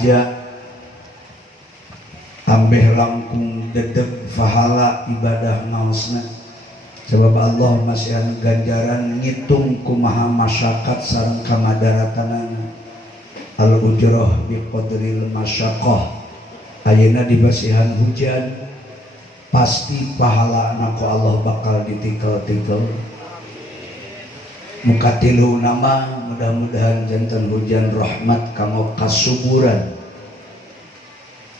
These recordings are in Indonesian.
aja tambah langkung dedeg pahala ibadah ngaosna. Sebab Allah masih anu ganjaran ngitung kumaha masyarakat sareng kamadaratanana. Al ujroh biqadril masyaqqah. Ayeuna di basihan hujan pasti pahala anakku Allah bakal ditikel-tikel. Muka tilu nama mudah-mudahan jantan hujan rahmat kanggo kasuburan.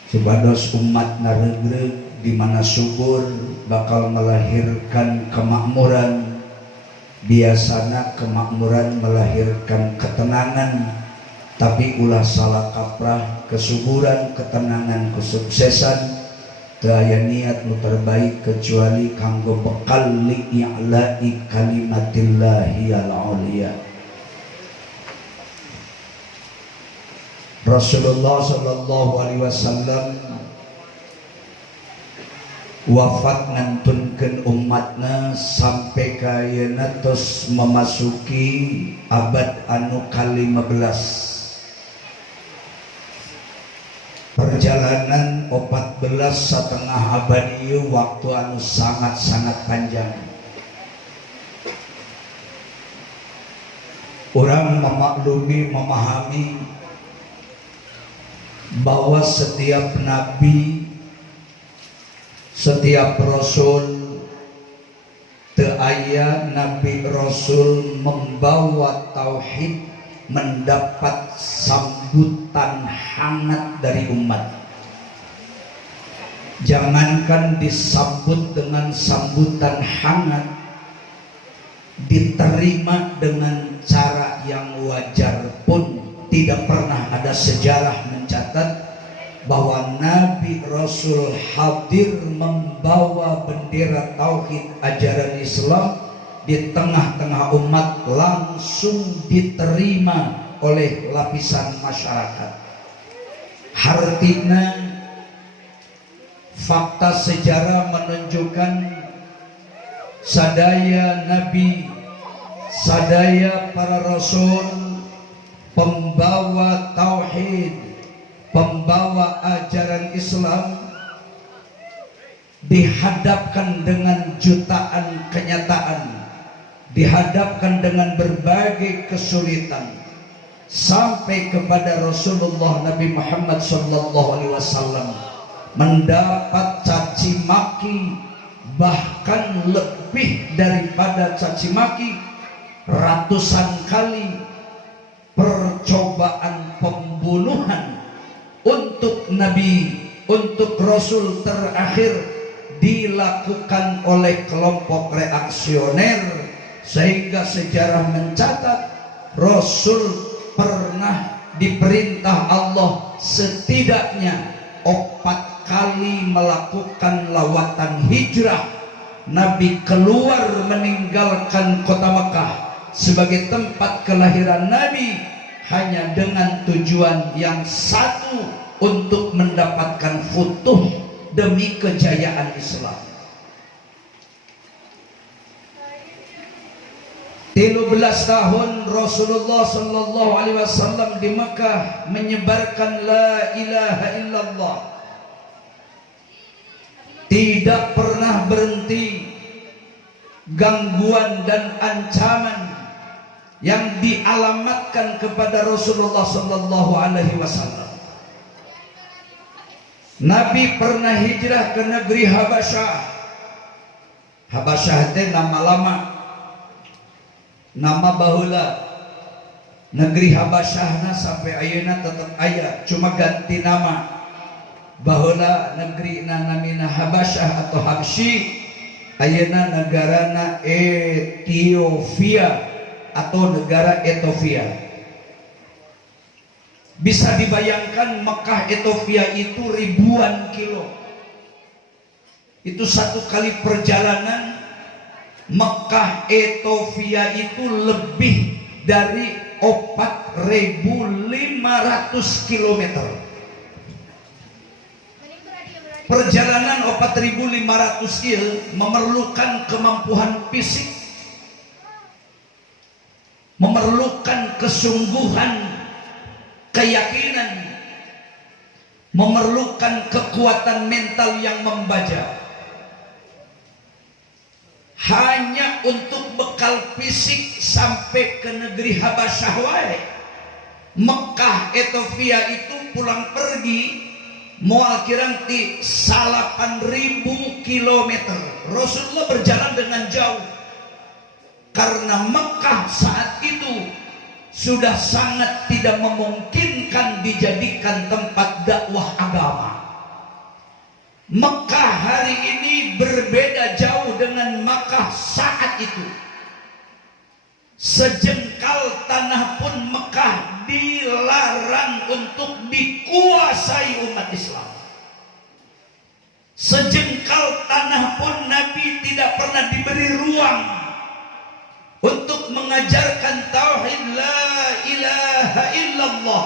Supados umat naregreg di mana subur bakal melahirkan kemakmuran. Biasanya kemakmuran melahirkan ketenangan, tapi ulah salah kaprah kesuburan, ketenangan, kesuksesan teu aya niat nu terbaik kecuali kanggo bekal li i'la'i kalimatillahi al-'ulya. Rasulullah sallallahu alaihi wasallam wafat ngantunkeun umatna sampai ka ayeuna tos memasuki abad anu ka-15. Perjalanan 14 setengah abad ieu waktu anu sangat-sangat panjang. Orang memaklumi, memahami bahwa setiap nabi, setiap rasul, teu aya nabi rasul membawa tauhid mendapat sambutan hangat dari umat. Jangankan disambut dengan sambutan hangat, diterima dengan cara yang wajar pun tidak pernah ada sejarah mencatat bahwa Nabi Rasul hadir membawa bendera tauhid ajaran Islam di tengah-tengah umat langsung diterima oleh lapisan masyarakat. Artinya fakta sejarah menunjukkan sadaya nabi, sadaya para rasul, pembawa tauhid, pembawa ajaran Islam dihadapkan dengan jutaan kenyataan, dihadapkan dengan berbagai kesulitan, sampai kepada Rasulullah Nabi Muhammad SAW mendapat caci maki, bahkan lebih daripada caci maki, ratusan kali percobaan pembunuhan untuk Nabi, untuk Rasul terakhir dilakukan oleh kelompok reaksioner, sehingga sejarah mencatat Rasul pernah diperintah Allah setidaknya 4 kali melakukan lawatan hijrah. Nabi keluar meninggalkan kota Mekah sebagai tempat kelahiran Nabi hanya dengan tujuan yang satu, untuk mendapatkan futuh demi kejayaan Islam. 13 tahun Rasulullah sallallahu alaihi wasallam di Mekah menyebarkan la ilaha illallah. Tidak pernah berhenti gangguan dan ancaman yang dialamatkan kepada Rasulullah sallallahu alaihi wasallam. Nabi pernah hijrah ke negeri Habasyah. Habasyah itu nama lama, nama baheula. Negeri Habasyahna sampai ayeuna tetap aya, cuma ganti nama. Baheula negeri namina Habasyah atau Habsyi, ayeuna negarana Ethiopia atau negara Ethiopia. Bisa dibayangkan Mekah Ethiopia itu ribuan kilo. Itu satu kali perjalanan Mekah Ethiopia itu lebih dari 4.500 km. Perjalanan 4.500 km memerlukan kemampuan fisik, memerlukan kesungguhan, keyakinan, memerlukan kekuatan mental yang membaja. Hanya untuk bekal fisik sampai ke negeri Habasyah wae. Mekah Ethiopia itu pulang pergi moal kirang ti 8.000 kilometer. Rasulullah berjalan dengan jauh karena Mekah saat itu sudah sangat tidak memungkinkan dijadikan tempat dakwah agama. Mekah hari ini berbeda jauh dengan Mekah saat itu. Sejengkal tanah pun Mekah dilarang untuk dikuasai umat Islam. Sejengkal tanah pun Nabi tidak pernah diberi ruang untuk mengajarkan tauhid la ilaha illallah.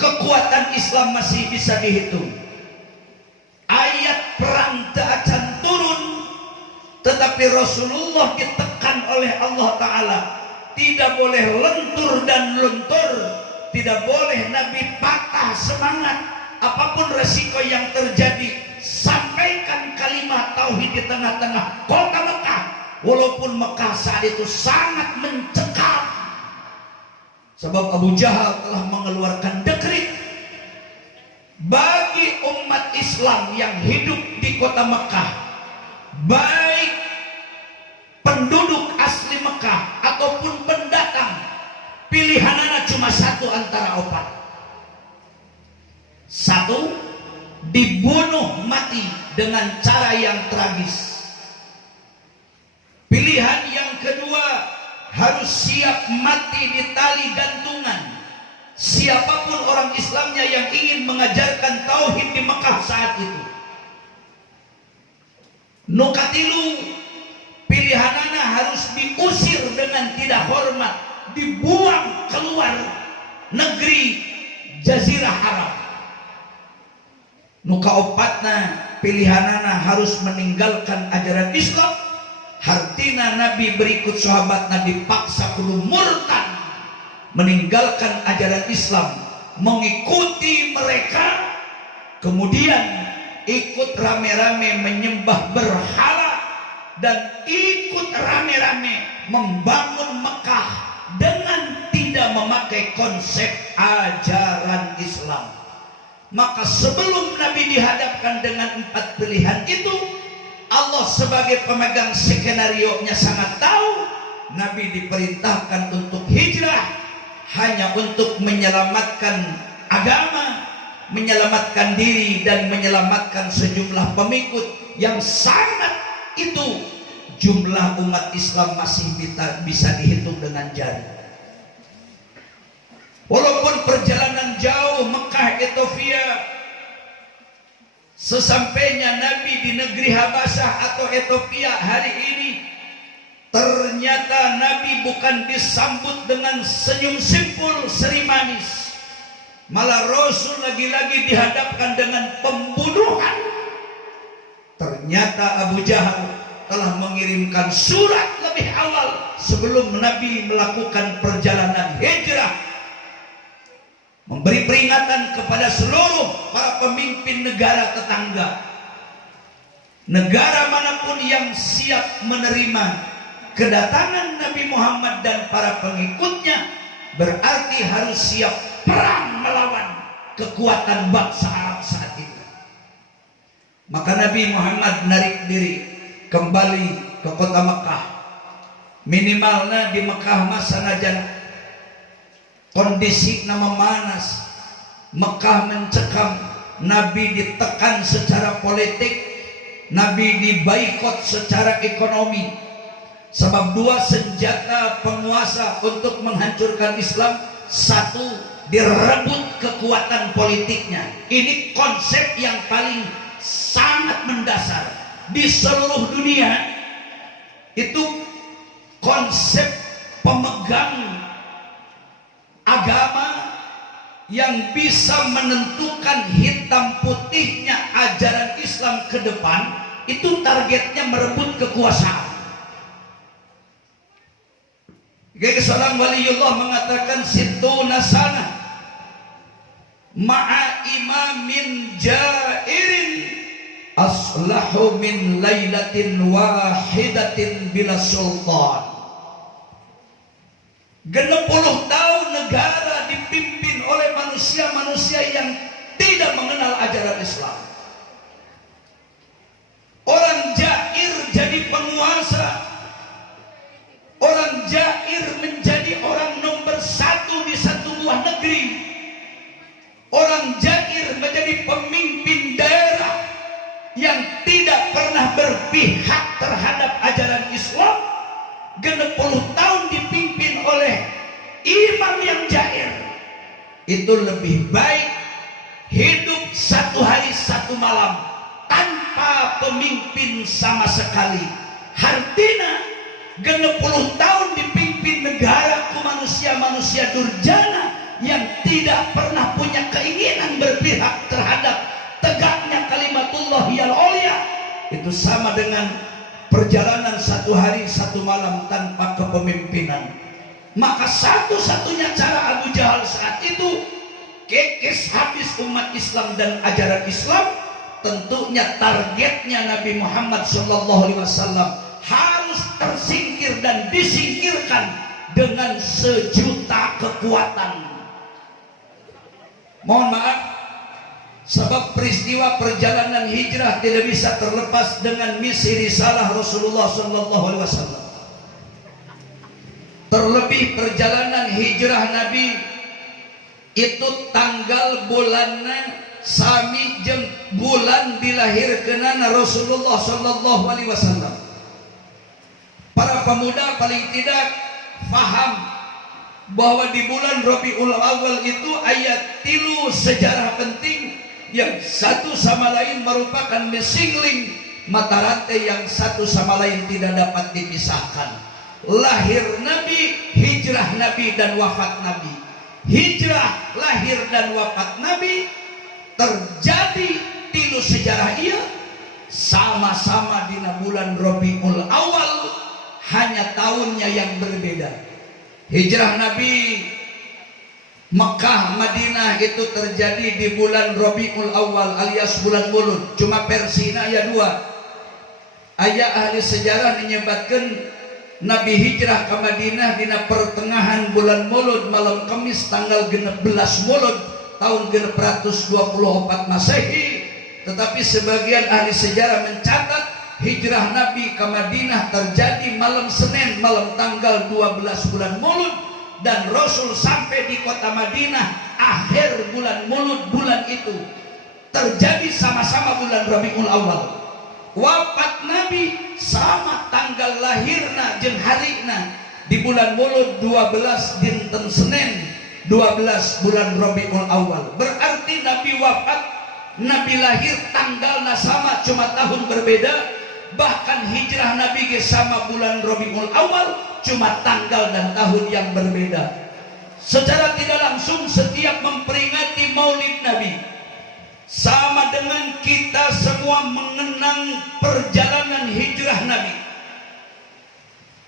Kekuatan Islam masih bisa dihitung. Ayat perang tak akan turun, tetapi Rasulullah ditekan oleh Allah Ta'ala. Tidak boleh lentur dan luntur, tidak boleh Nabi patah semangat. Apapun resiko yang terjadi, sampaikan kalimat tauhid di tengah-tengah kota Mekah. Walaupun Mekah saat itu sangat mencekam, sebab Abu Jahal telah mengeluarkan dekret bagi umat Islam yang hidup di kota Mekah, baik penduduk asli Mekah ataupun pendatang, pilihannya cuma satu antara opat. Satu, dibunuh mati dengan cara yang tragis. Pilihan yang kedua, harus siap mati di tali gantungan. Siapapun orang Islamnya yang ingin mengajarkan tauhid di Mekah saat itu. Nukatilu, pilihanana harus diusir dengan tidak hormat, dibuang keluar negeri Jazirah Arab. Nukaopatna, pilihanana harus meninggalkan ajaran Islam. Hartina Nabi berikut sahabat Nabi paksa kudu murtad, meninggalkan ajaran Islam, mengikuti mereka, kemudian ikut rame-rame menyembah berhala dan ikut rame-rame membangun Mekah dengan tidak memakai konsep ajaran Islam. Maka sebelum Nabi dihadapkan dengan 4 pilihan itu, Allah sebagai pemegang skenario-nya sangat tahu Nabi diperintahkan untuk hijrah hanya untuk menyelamatkan agama, menyelamatkan diri dan menyelamatkan sejumlah pengikut yang sangat itu. Jumlah umat Islam masih bisa dihitung dengan jari. Walaupun perjalanan jauh Mekah Ethiopia, sesampainya Nabi di negeri Habasyah atau Ethiopia hari ini, ternyata Nabi bukan disambut dengan senyum simpul seri manis. Malah Rasul lagi-lagi dihadapkan dengan pembunuhan. Ternyata Abu Jahal telah mengirimkan surat lebih awal sebelum Nabi melakukan perjalanan hijrah, memberi peringatan kepada seluruh para pemimpin negara tetangga. Negara manapun yang siap menerima kedatangan Nabi Muhammad dan para pengikutnya berarti harus siap perang melawan kekuatan bangsa Arab saat itu. Maka Nabi Muhammad menarik diri kembali ke kota Mekah. Minimalnya di Mekah masa najan kondisi nama manas, Mekah mencekam, Nabi ditekan secara politik, Nabi dibaikot secara ekonomi. Sebab 2 senjata penguasa untuk menghancurkan Islam, 1 direbut kekuatan politiknya. Ini konsep yang paling sangat mendasar di seluruh dunia. Itu konsep pemegang agama yang bisa menentukan hitam putihnya ajaran Islam ke depan, itu targetnya merebut kekuasaan. Seorang waliullah mengatakan situna sana ma'a imamin jairin aslahu min lailatin wahidatin bila sultan. 60 tahun negara dipimpin oleh manusia-manusia yang tidak mengenal ajaran Islam. Orang jair jadi penguasa. Orang jair menjadi orang nomor 1 di satu buah negeri. Orang jair menjadi pemimpin daerah yang tidak pernah berpihak terhadap ajaran Islam. 60 tahun dipimpin oleh imam yang jair. Itu lebih baik hidup 1 hari 1 malam tanpa pemimpin sama sekali. Artinya 60 tahun dipimpin negara ku manusia-manusia durjana yang tidak pernah punya keinginan berpihak terhadap tegaknya kalimatullah yang ulia. Itu sama dengan perjalanan 1 hari 1 malam tanpa kepemimpinan. Maka satu-satunya cara Abu Jahal saat itu kekes habis umat Islam dan ajaran Islam. Tentunya targetnya Nabi Muhammad SAW harus tersingkir dan disingkirkan dengan sejuta kekuatan. Mohon maaf, sebab peristiwa perjalanan hijrah tidak bisa terlepas dengan misi risalah Rasulullah SAW. Terlebih perjalanan hijrah Nabi itu tanggal bulannya sami jeung bulan dilahirkeun Rasulullah SAW. Para pemuda paling tidak faham bahwa di bulan Rabiul Awal itu ayat 3 sejarah penting yang satu sama lain merupakan mesingling mata rantai yang satu sama lain tidak dapat dipisahkan. Lahir Nabi, hijrah Nabi dan wafat Nabi. Hijrah, lahir dan wafat Nabi terjadi 3 sejarah ia sama-sama di bulan Rabiul Awal, hanya tahunnya yang berbeda. Hijrah Nabi Mekah Madinah itu terjadi di bulan Rabiul Awal alias bulan Mulud. Cuma versina ya 2. Aya ahli sejarah menyebutkan Nabi hijrah ke Madinah di pertengahan bulan Mulud malam Kamis tanggal 16 Mulud tahun 1124 Masehi. Tetapi sebagian ahli sejarah mencatat hijrah Nabi ke Madinah terjadi malam Senin, malam tanggal 12 bulan Mulud, dan Rasul sampai di kota Madinah akhir bulan Mulud. Bulan itu terjadi sama-sama bulan Rabiul Awal. Wafat Nabi sama tanggal lahirna jeung harina di bulan Mulud 12 dinten Senin 12 bulan Rabiul Awal. Berarti Nabi wafat, Nabi lahir tanggalna sama cuma tahun berbeda. Bahkan hijrah Nabi sama bulan Rabiul Awal cuma tanggal dan tahun yang berbeda. Secara tidak langsung setiap memperingati Maulid Nabi sama dengan kita semua mengenang perjalanan hijrah Nabi.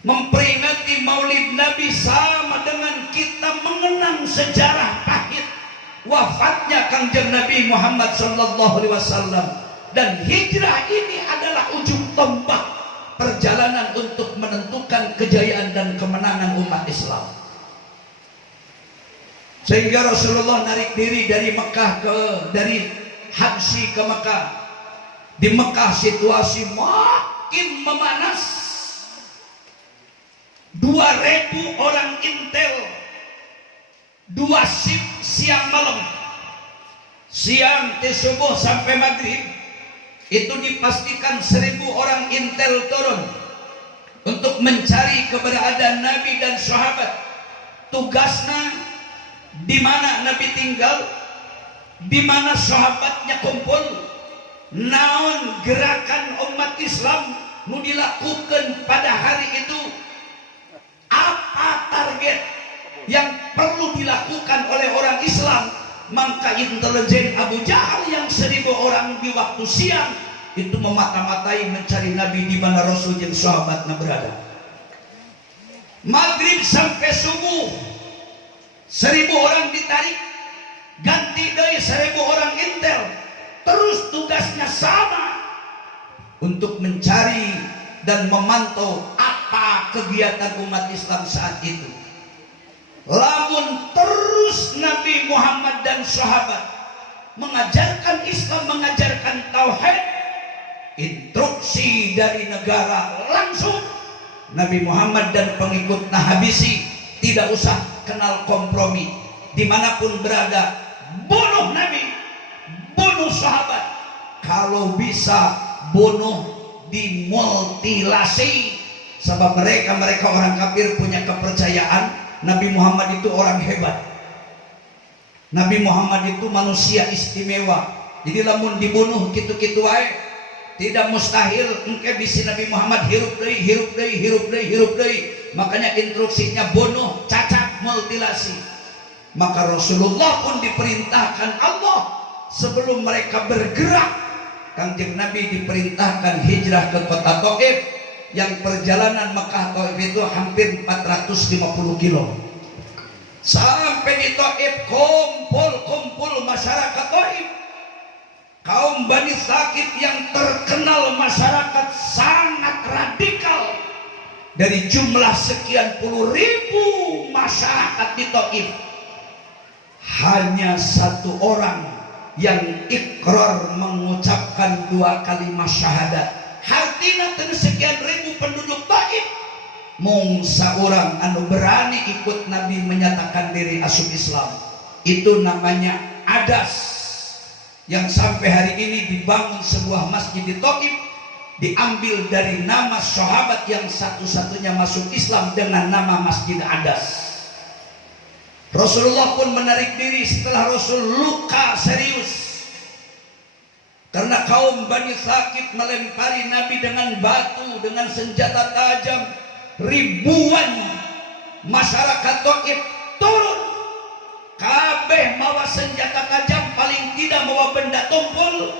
Memperingati Maulid Nabi sama dengan kita mengenang sejarah pahit wafatnya Kangjeng Nabi Muhammad SAW. Dan hijrah ini adalah ujung tombak perjalanan untuk menentukan kejayaan dan kemenangan umat Islam. Sehingga Rasulullah narik diri dari Habsyi ke Mekah. Di Mekah situasi makin memanas. 2.000 orang intel, 2 shift siang malam, siang di subuh sampai maghrib. Itu dipastikan 1.000 orang intel turun untuk mencari keberadaan Nabi dan sahabat. Tugasnya di mana Nabi tinggal, di mana sahabatnya kumpul, naon gerakan umat Islam nu dilakukan pada hari itu, apa target yang perlu dilakukan oleh orang Islam. Maka intelijen Abu Jahal yang 1.000 orang di waktu siang itu memata-matai mencari Nabi di mana Rasul dan sahabatnya berada. Maghrib sampai subuh 1.000 orang ditarik, ganti dari 1000 orang intel, terus tugasnya sama untuk mencari dan memantau apa kegiatan umat Islam saat itu. Lamun terus Nabi Muhammad dan sahabat mengajarkan Islam, mengajarkan tauhid, instruksi dari negara langsung Nabi Muhammad dan pengikutnya habisi, tidak usah kenal kompromi, dimanapun berada bunuh Nabi, bunuh sahabat, kalau bisa bunuh dimutilasi. Sebab mereka orang kafir punya kepercayaan Nabi Muhammad itu orang hebat, Nabi Muhammad itu manusia istimewa. Jadi lamun dibunuh gitu-gitu wae tidak mustahil engke bisi Nabi Muhammad hirup deui, hirup deui, hirup deui, hirup deui. Makanya instruksinya bunuh, cacat, mutilasi. Maka Rasulullah pun diperintahkan Allah sebelum mereka bergerak, Kanjeng Nabi diperintahkan hijrah ke kota Taif, yang perjalanan Mekah Taif itu hampir 450 kilo. Sampai di Taif kumpul masyarakat Taif, kaum Bani Tsaqif yang terkenal masyarakat sangat radikal. Dari jumlah sekian puluh ribu masyarakat di Taif, hanya satu orang yang ikrar mengucapkan 2 kalimat syahadat. Hartina dari sekian ribu penduduk Taif, mung saurang anu berani ikut Nabi menyatakan diri asup Islam. Itu namanya Adas, yang sampai hari ini dibangun sebuah masjid di Taif, diambil dari nama sahabat yang satu-satunya masuk Islam dengan nama Masjid Adas. Rasulullah pun menarik diri setelah Rasul luka serius karena kaum Bani Tsaqif melempari Nabi dengan batu, dengan senjata tajam. Ribuan masyarakat Taif turun, kabeh mawa senjata tajam, paling tidak mawa benda tumpul,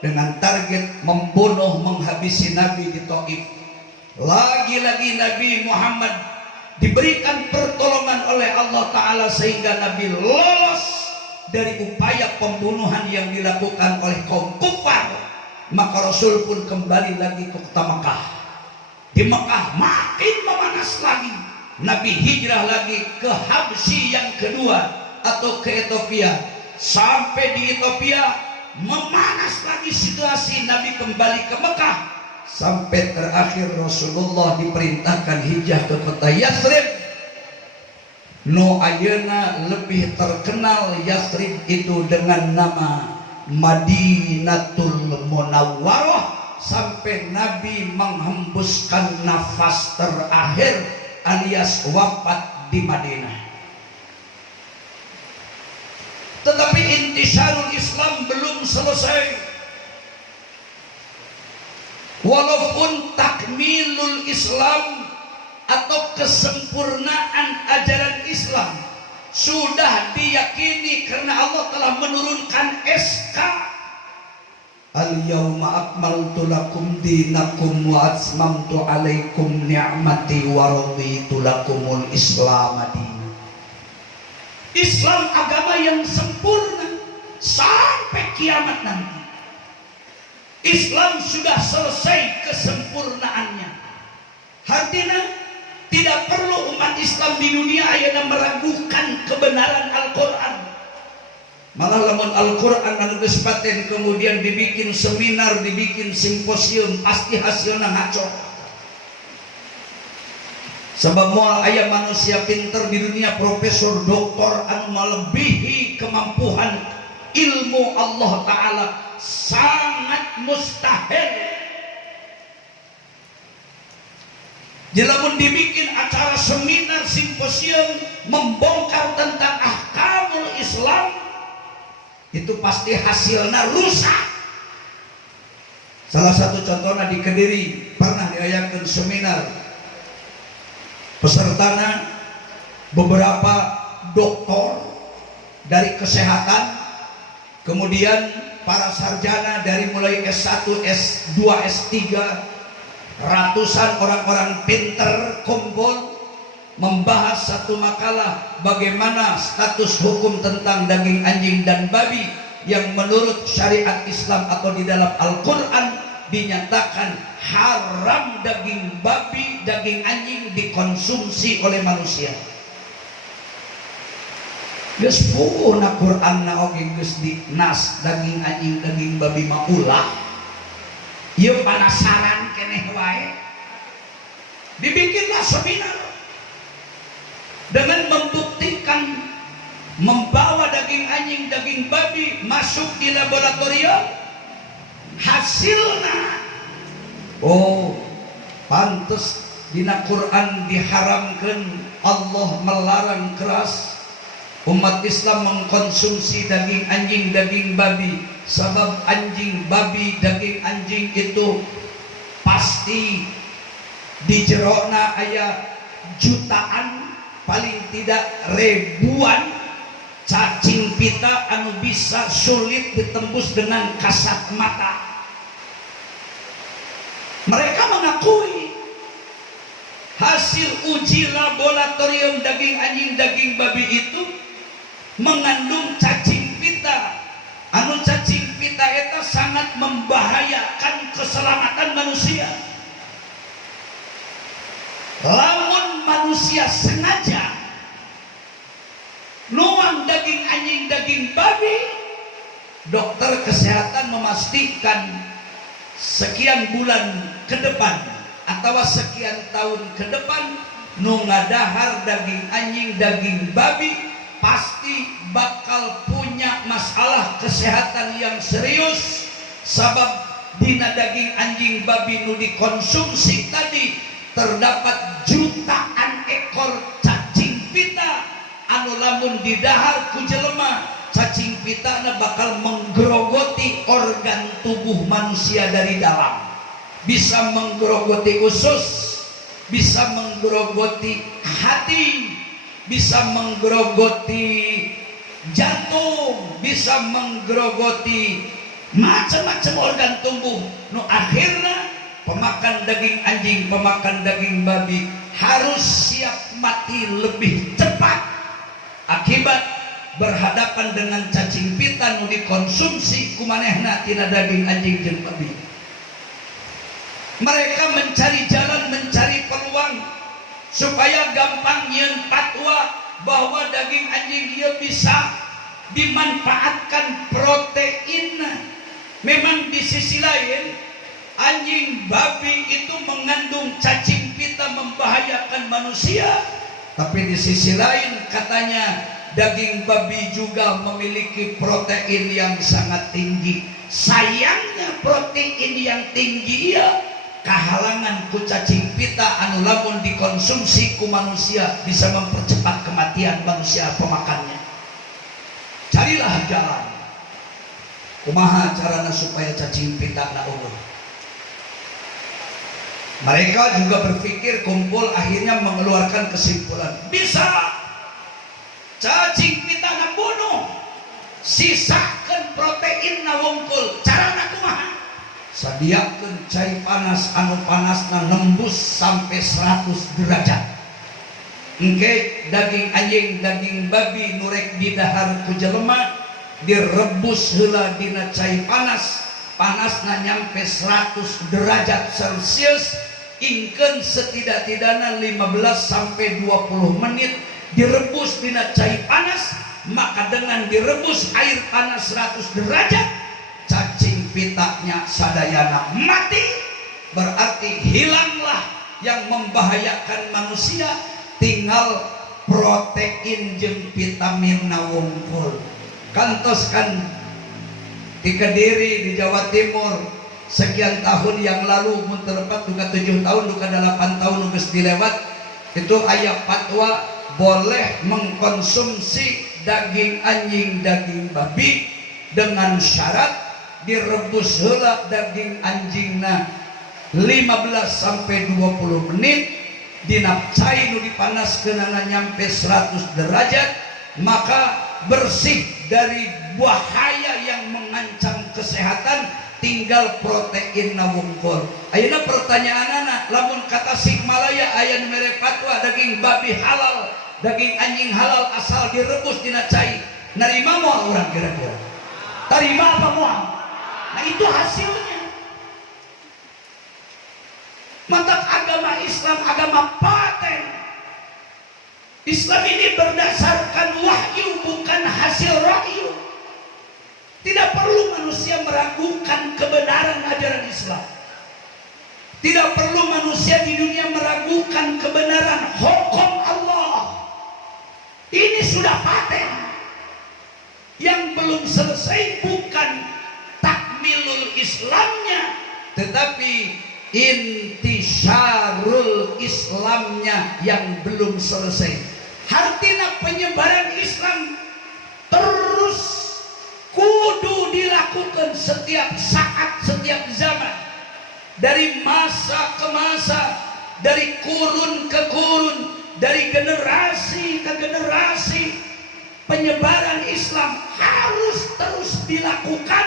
dengan target membunuh, menghabisi Nabi di Taif. Lagi-lagi Nabi Muhammad diberikan pertolongan oleh Allah Ta'ala sehingga Nabi lolos dari upaya pembunuhan yang dilakukan oleh kaum kufar. Maka Rasul pun kembali lagi ke kota Mekah. Di Mekah makin memanas lagi. Nabi hijrah lagi ke Habsyi yang kedua atau ke Ethiopia. Sampai di Ethiopia memanas lagi situasi, Nabi kembali ke Mekah. Sampai terakhir Rasulullah diperintahkan hijrah ke kota Yathrib. No ayeuna lebih terkenal Yathrib itu dengan nama Madinatul Munawwarah, sampai Nabi menghembuskan nafas terakhir alias wafat di Madinah. Tetapi intisarul Islam belum selesai. Walaupun takmilul Islam atau kesempurnaan ajaran Islam sudah diyakini karena Allah telah menurunkan SK, al-yawma akmaltu lakum dinakum wa atmamtu alaikum ni'mati wa raditu lakumul Islam madina. Islam agama yang sempurna sampai kiamat nanti. Islam sudah selesai kesempurnaannya. Artinya tidak perlu umat Islam di dunia yang meragukan kebenaran Al-Quran. Malah lamun Al-Quran anu geus paten kemudian dibikin seminar, dibikin simposium, pasti hasilnya ngaco. Sebab moal aya manusia pinter di dunia, profesor, doktor anu melebihi kemampuan ilmu Allah Ta'ala, sangat mustahil. Jelamun dibikin acara seminar, simposium membongkar tentang ahkamul Islam, itu pasti hasilnya rusak. Salah satu contohnya di Kediri pernah diayakan seminar, pesertana beberapa doktor dari kesehatan, kemudian para sarjana dari mulai S1, S2, S3, ratusan orang-orang pinter kumpul membahas satu makalah bagaimana status hukum tentang daging anjing dan babi yang menurut syariat Islam atau di dalam Al-Quran dinyatakan haram daging babi, daging anjing dikonsumsi oleh manusia. Geus puguhna Quran na oge geus dinas daging anjing daging babi mah ulah. Ieu penasaran keneh wae. Dibikinlah seminar dengan membuktikan membawa daging anjing daging babi masuk di laboratorium, hasilnya oh pantes dina Quran diharamkan, Allah melarang keras umat Islam mengkonsumsi daging anjing daging babi, sebab anjing babi daging anjing itu pasti di jerona aya jutaan paling tidak ribuan cacing pita anu bisa sulit ditembus dengan kasat mata. Mereka mengakui hasil uji laboratorium daging anjing daging babi itu mengandung cacing pita, anu cacing pita itu sangat membahayakan keselamatan manusia. Lamun manusia sengaja nuang daging anjing daging babi, dokter kesehatan memastikan sekian bulan ke depan atau sekian tahun ke depan nu ngadahar daging anjing daging babi pasti bakal punya masalah kesehatan yang serius, sabab dina daging anjing babi nu dikonsumsi tadi terdapat jutaan ekor cacing pita anu lamun didahar ku jelema, cacing pitana bakal menggerogoti organ tubuh manusia dari dalam, bisa menggerogoti usus, bisa menggerogoti hati, bisa menggerogoti jantung, bisa menggerogoti macam-macam organ tubuh. Nu akhirnya pemakan daging anjing, pemakan daging babi harus siap mati lebih cepat akibat berhadapan dengan cacing pita nu dikonsumsi kumanehna tina daging anjing jeung babi. Mereka mencari jalan, mencari peluang supaya gampang nyeun fatwa bahwa daging anjing ieu bisa dimanfaatkan proteinna. Memang di sisi lain anjing babi itu mengandung cacing pita membahayakan manusia, tapi di sisi lain katanya daging babi juga memiliki protein yang sangat tinggi. Sayangnya protein yang tinggi ya kahalangan ku cacing pita anu lamun dikonsumsi ku manusia bisa mempercepat kematian manusia pemakannya. Carilah jalan kumaha carana supaya cacing pita na unggul. Mereka juga berpikir kumpul, akhirnya mengeluarkan kesimpulan bisa cacing pita nabunuh, sisakan protein na wungkul. Carana kumaha? Sadiakeun cai panas anu panasna nembus sampai 100 derajat. Engke daging anjing daging babi nurek didahar ku jelema direbus heula dina cai panas, panasna nyampe 100 derajat Celcius. Ingkeun setidak-tidakna 15 sampai 20 menit direbus dina cai panas, maka dengan direbus air panas 100 derajat cacing pitanya sadayana mati. Berarti hilanglah yang membahayakan manusia, tinggal protein jeung vitamin na wungkul. Kantos kan di Kediri di Jawa Timur sekian tahun yang lalu, mun terlepat duka 7 tahun duka 8 tahun geus dilewat, itu aya fatwa boleh mengkonsumsi daging anjing daging babi dengan syarat direbus heula daging anjingna 15 sampai 20 menit dina cai nu dipanaskeunna nyampe 100 derajat, maka bersih dari bahaya yang mengancam kesehatan, tinggal protein na wungkul. Ayeuna pertanyaanana, lamun kata Sikmalaya aya nu mere fatwa daging babi halal, daging anjing halal asal direbus dina cai, narima moal urang kira-kira? Tarima apa moal? Nah itu hasilnya. Mantap agama Islam, agama paten. Islam ini berdasarkan wahyu, bukan hasil ra'yu. Tidak perlu manusia meragukan kebenaran ajaran Islam. Tidak perlu manusia di dunia meragukan kebenaran hukum Allah. Ini sudah paten. Yang belum selesai bukan takmilul Islamnya, tetapi intisyarul Islamnya yang belum selesai. Artinya penyebaran Islam terus kudu dilakukan setiap saat, setiap zaman, dari masa ke masa, dari kurun ke kurun, dari generasi ke generasi. Penyebaran Islam harus terus dilakukan,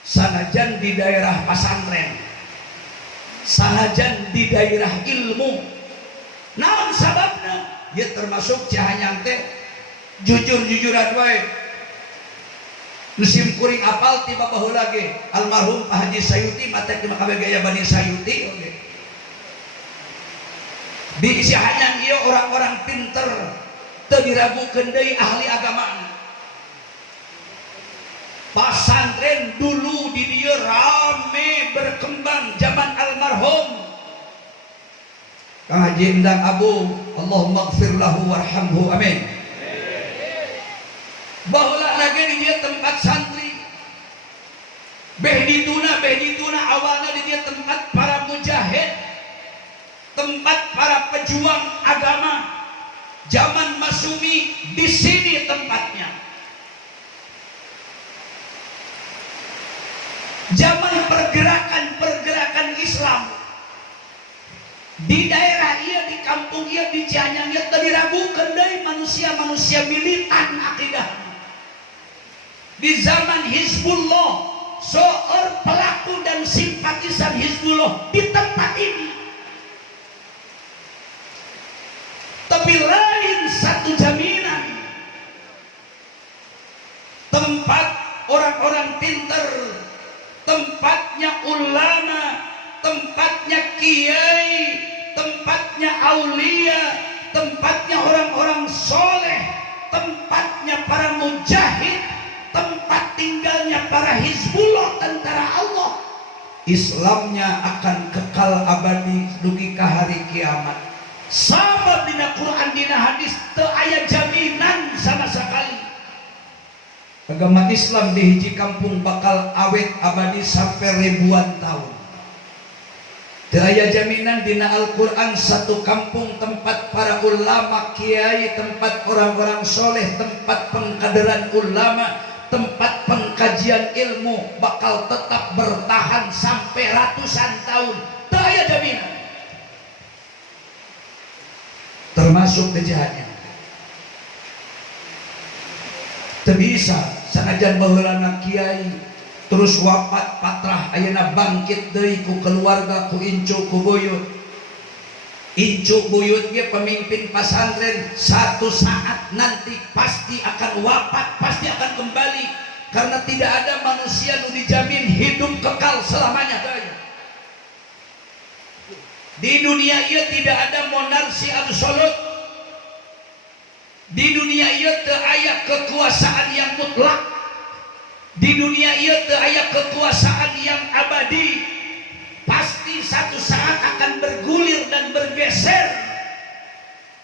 sanajan di daerah pesantren, sanajan di daerah ilmu. Naon sababna? Ya termasuk cahanyang teh jujur-jujuran wae. Musim kuring apal tiba baheula ge almarhum Pak Haji Sayuti matek di makabe gaya Bani Sayuti oge. Di cahanyang ieu orang-orang pinter teu diragukeun deui ahli agama. Pesantren dulu di dia rame berkembang zaman almarhum Kang Haji Endang Abu, Allahumma gfir lahu warhamhu, amin. Baheula lagi di dia tempat santri. Behdituna awalnya di dia tempat para mujahid, tempat para pejuang agama. Zaman Masumi di sini tempatnya. Zaman pergerakan Islam di daerah ia, di kampung ia, di Cianyang ia diragukan dari manusia-manusia militan akidah. Di zaman Hizbullah, seorang pelaku dan simpatisan Hizbullah di tempat ini. Tapi lain satu jaminan, tempat orang-orang pintar, tempatnya ulama, tempatnya kiai, tempatnya aulia, tempatnya orang-orang soleh, tempatnya para mujahid, tempat tinggalnya para Hizbullah, tentara Allah. Islamnya akan kekal abadi dugi ka hari kiamat. Sama dina Quran dina hadis teu aya jaminan sama sekali. Agama Islam di hiji kampung bakal awet abadi sampai ribuan tahun. Teu aya jaminan dina Al-Quran satu kampung tempat para ulama kiai, tempat orang-orang soleh, tempat pengkaderan ulama, tempat pengkajian ilmu bakal tetap bertahan sampai ratusan tahun. Teu aya jaminan. Termasuk kejahatnya. Teu bisa sanajan baheulana kiai terus wafat patrah ayeuna bangkit deui ku keluarga, ku incu, ku buyut. Incu buyut ge pemimpin pesantren, satu saat nanti pasti akan wafat, pasti akan kembali, karena tidak ada manusia nu dijamin hidup kekal selamanya. Di dunia ieu tidak ada monarki absolut. Di dunia ieu teu aya kekuasaan yang mutlak. Di dunia ieu teu aya kekuasaan yang abadi. Pasti satu saat akan bergulir dan bergeser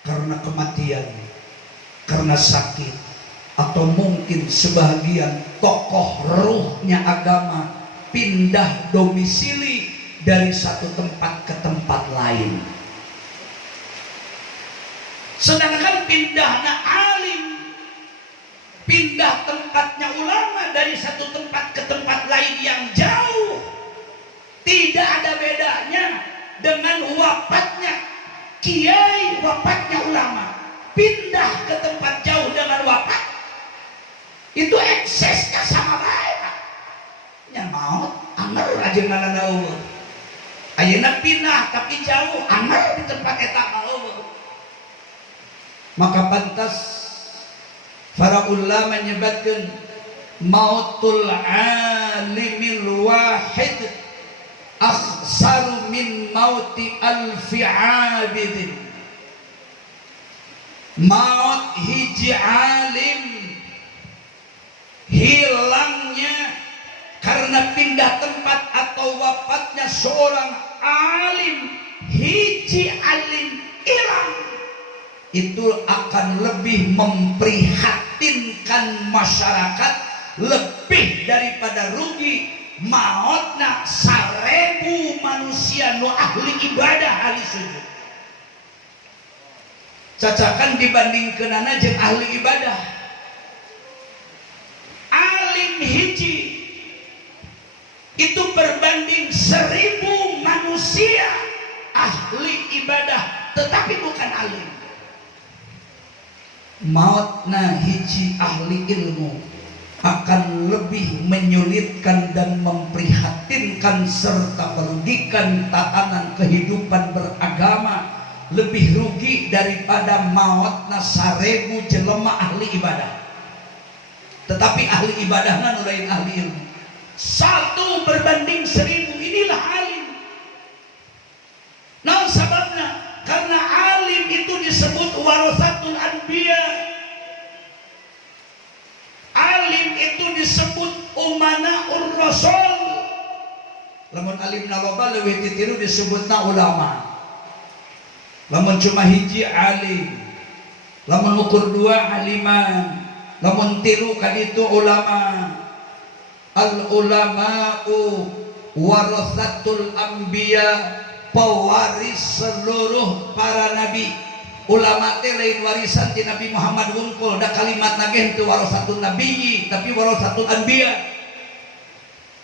karena kematian, karena sakit, atau mungkin sebahagian tokoh ruhnya agama pindah domisili dari satu tempat ke tempat lain. Sedangkan pindahnya alim, pindah tempatnya ulama dari satu tempat ke tempat lain yang jauh, tidak ada bedanya dengan wafatnya kiai, wafatnya ulama. Pindah ke tempat jauh dengan wafat, itu eksesnya sama baik. nana eueuh. Ayeuna pindah tapi jauh, amal di tempat eta eueuh. Maka pantas para ulama menyebutkan mautul alimil wahid akhsaru min mauti alfi abidin. Maut hiji alim hilangnya karena pindah tempat atau wafatnya seorang alim, hiji alim hilang, itu akan lebih memprihatinkan masyarakat lebih daripada rugi mautna 1000 manusia nu ahli ibadah ahli sujud. Cacakan dibandingkeunana jeung ahli ibadah. Alim hiji itu berbanding 1000 manusia ahli ibadah tetapi bukan alim. Mautna hiji ahli ilmu akan lebih menyulitkan dan memprihatinkan serta merugikan tatanan kehidupan beragama, lebih rugi daripada mautna 1000 jelema ahli ibadah. Tetapi ahli ibadahna nu lain ahli ilmu. 1 berbanding 1000, inilah alim. Naon sababna? Karena alim itu disebut warasatul anbiya. Alim itu disebut umanaur rasul. Lamun alimna loba leuwih titiru disebutna ulama. Lamun cuma hiji alim, lamun ukur 2 aliman, lamun tilu kaditu ulama. Al ulama'u warasatul anbiya, pewaris seluruh para nabi. Ulama teh lain warisan di Nabi Muhammad wungkul, da kalimat nageh teu warasatul nabiyyi tapi warasatul anbiya.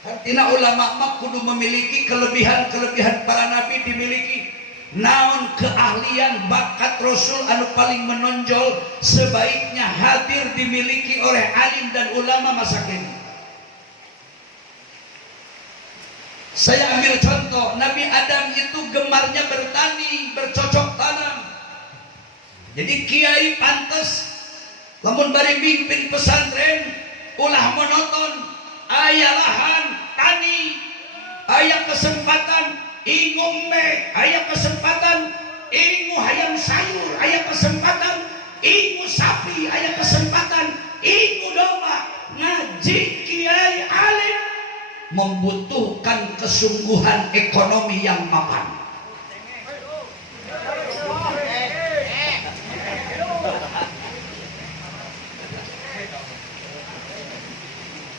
Artina ulama mah kudu memiliki kelebihan-kelebihan para nabi dimiliki. Naon keahlian bakat Rasul anu paling menonjol sebaiknya hadir dimiliki oleh alim dan ulama masa kini. Saya ambil contoh, Nabi Adam itu gemarnya bertani, bercocok tanam. Jadi kiai pantas lamun bari mimpin pesantren ulah monoton, aya lahan tani, aya kesempatan ingum me, aya kesempatan ingu hayam sayur, aya kesempatan ingu sapi, aya kesempatan ingu domba. Ngaji kiai alim membutuhkan kesungguhan ekonomi yang mapan.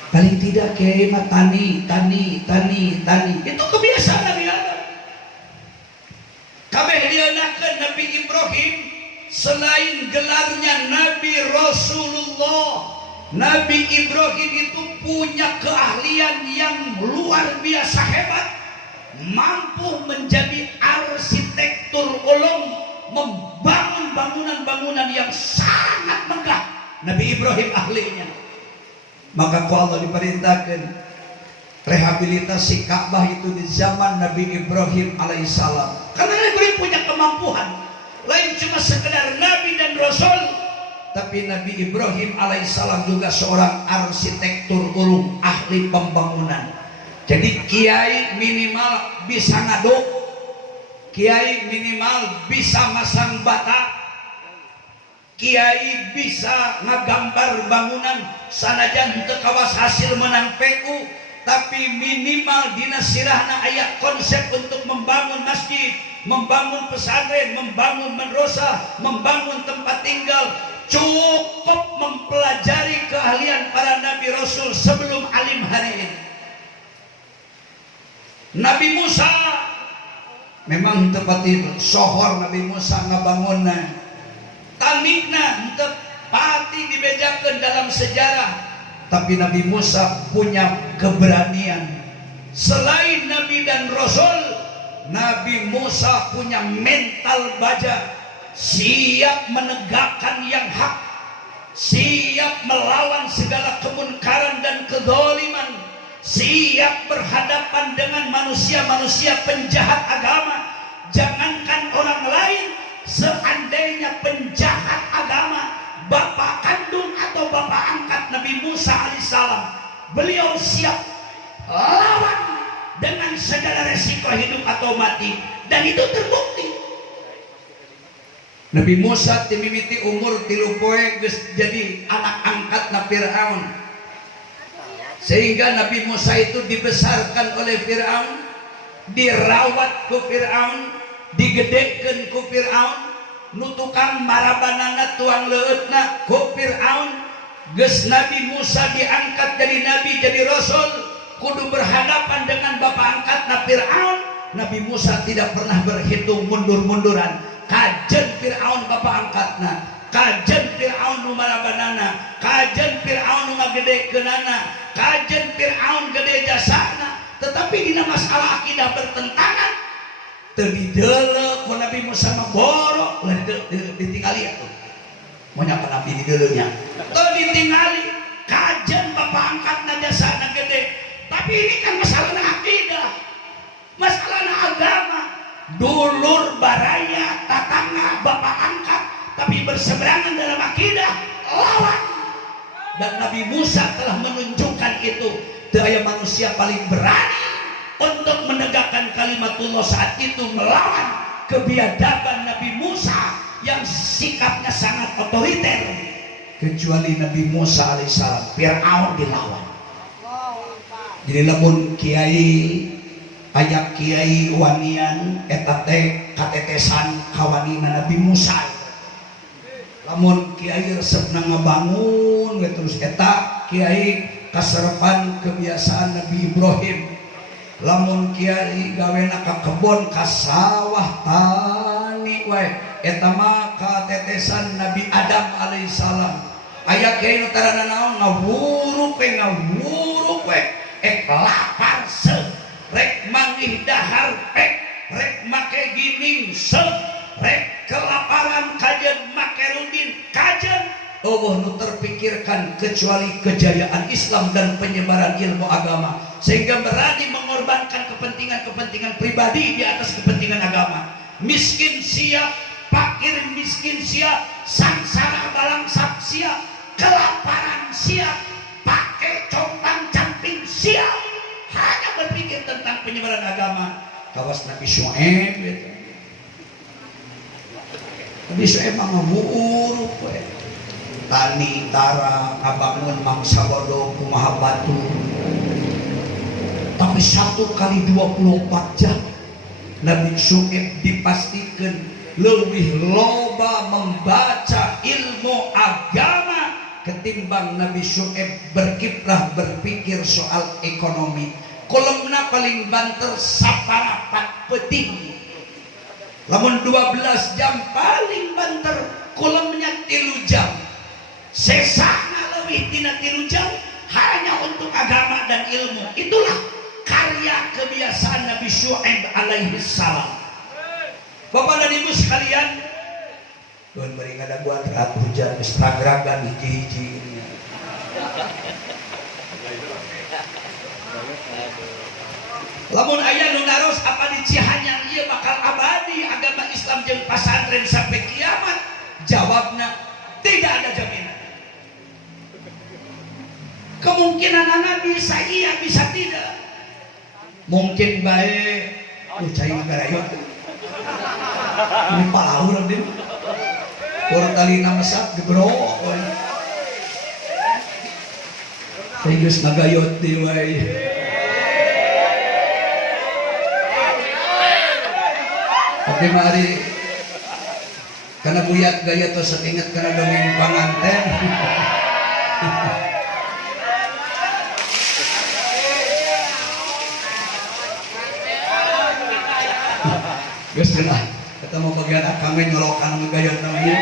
Paling tidak kiai mah tani. Itu kebiasaan Nabi Adam. Kabeh dianakeun Nabi Ibrahim selain gelarnya Nabi Rasulullah, Nabi Ibrahim itu punya keahlian yang luar biasa hebat, mampu menjadi arsitektur ulung, membangun bangunan-bangunan yang sangat megah. Nabi Ibrahim ahlinya. Maka Allah diperintahkan rehabilitasi Ka'bah itu di zaman Nabi Ibrahim alaihissalam. Karena Nabi Ibrahim punya kemampuan, lain cuma sekedar Nabi dan Rasul, tapi Nabi Ibrahim alaihissalam juga seorang arsitektur ulung, ahli pembangunan. Jadi kiai minimal bisa ngaduk, kiai minimal bisa masang bata, kiai bisa ngagambar bangunan sanajan teu kawas hasil menang PU, tapi minimal dina sirahna aya konsep untuk membangun masjid, membangun pesantren, membangun madrasah, membangun tempat tinggal. Cukup mempelajari keahlian para nabi rasul sebelum alim hari ini. Nabi Musa memang tepati sohor Nabi Musa ngabangunna tanikna tepati dibejakeun dalam sejarah, tapi Nabi Musa punya keberanian. Selain Nabi dan Rasul, Nabi Musa punya mental baja, siap menegakkan yang hak, siap melawan segala kemunkaran dan kezaliman, siap berhadapan dengan manusia-manusia penjahat agama. Jangankan orang lain, seandainya penjahat agama bapak kandung atau bapak angkat Nabi Musa alaihissalam, beliau siap lawan dengan segala resiko hidup atau mati, dan itu terbukti. Nabi Musa timimiti umur 3 poe geus jadi anak angkat na Firaun, sehingga Nabi Musa itu dibesarkan oleh Firaun, dirawat ku Firaun, digedekeun ku Firaun, nu tukang marabanana tuang leutna ku Firaun. Geus Nabi Musa diangkat jadi nabi, jadi rasul, kudu berhadapan dengan bapak angkatna Firaun. Nabi Musa tidak pernah berhitung mundur-munduran. Kajen Firaun bapak angkatna, kajen Firaun nu marabanana, kajen Firaun nu ngagedekeunana, kajen Firaun gede jasana, tetapi dina masalah akidah bertentangan teu dideuleu ku Nabi Musa mah borok lah ditingali atuh. Monya ka Nabi dideuleunya teu ditingali, kajen bapak angkatna jasana gede, tapi ini kan masalah akidah, masalah agama. Dulur baraya tatangga bapak angkat tapi berseberangan dalam akidah, lawan. Dan Nabi Musa telah menunjukkan itu. Daya manusia paling berani untuk menegakkan kalimatullah saat itu melawan kebiadaban Nabi Musa yang sikapnya sangat otoriter. Kecuali Nabi Musa alaihissalam, Fir'aun dilawan. Jadi lamun kiai ayak kiai wanian eta teh katetesan kawanina Nabi Musa. Lamun kiai resepna ngabangun terus eta kiai kaserepan kebiasaan Nabi Ibrahim. Lamun kiai gawena ka kebon ka sawah tani wae eta mah katetesan Nabi Adam alaihissalam. Aya kiai nu tarana naon ngawuruk we ek lapar se rek manggih dahar rek make gining sep rek kelaparan kajen make rudin kajen. Allah nu terpikirkan kecuali kejayaan Islam dan penyebaran ilmu agama, sehingga berani mengorbankan kepentingan pribadi di atas kepentingan agama. Miskin siap, fakir miskin siap, sangsara balangsak siap, kelaparan siap, pakai compang camping siap, hanya berpikir tentang penyebaran agama. Kawas Nabi Syuaib gitu. Nabi Syuaib mah ngabur tani tara ngabangun mangsa bodoh kumaha batu, tapi 1 kali 24 jam Nabi Syuaib dipastikan lebih loba membaca ilmu agama ketimbang Nabi Syuaib berkiprah berpikir soal ekonomi. Kolomna paling banter saparapat peting. Lamun 12 jam paling banter, kolomnya 3 jam. Sesana lebih tina 3 jam hanya untuk agama dan ilmu. Itulah karya kebiasaan Nabi Syuaib alaihi salam. Bapak dan Ibu sekalian, Tuhan beri ngadaguan rat hujan istagragan hiji-hiji. Lamun aya nu naros apa di Cihanyang ieu bakal abadi agama Islam jeung pasantren sampai kiamat? Jawabna tidak ada jaminan. Kemungkinan anak bisa iya bisa tidak. Mungkin baik cai ngagarayo. Ini palauran dia. Portalina masak diberok. Serius ngagayot di wae. Tapi mari karena buyat gaya tuh inget karena dongeng panganten. Geus lah, kita mau bagian akame nyolokan ngegayot namanya.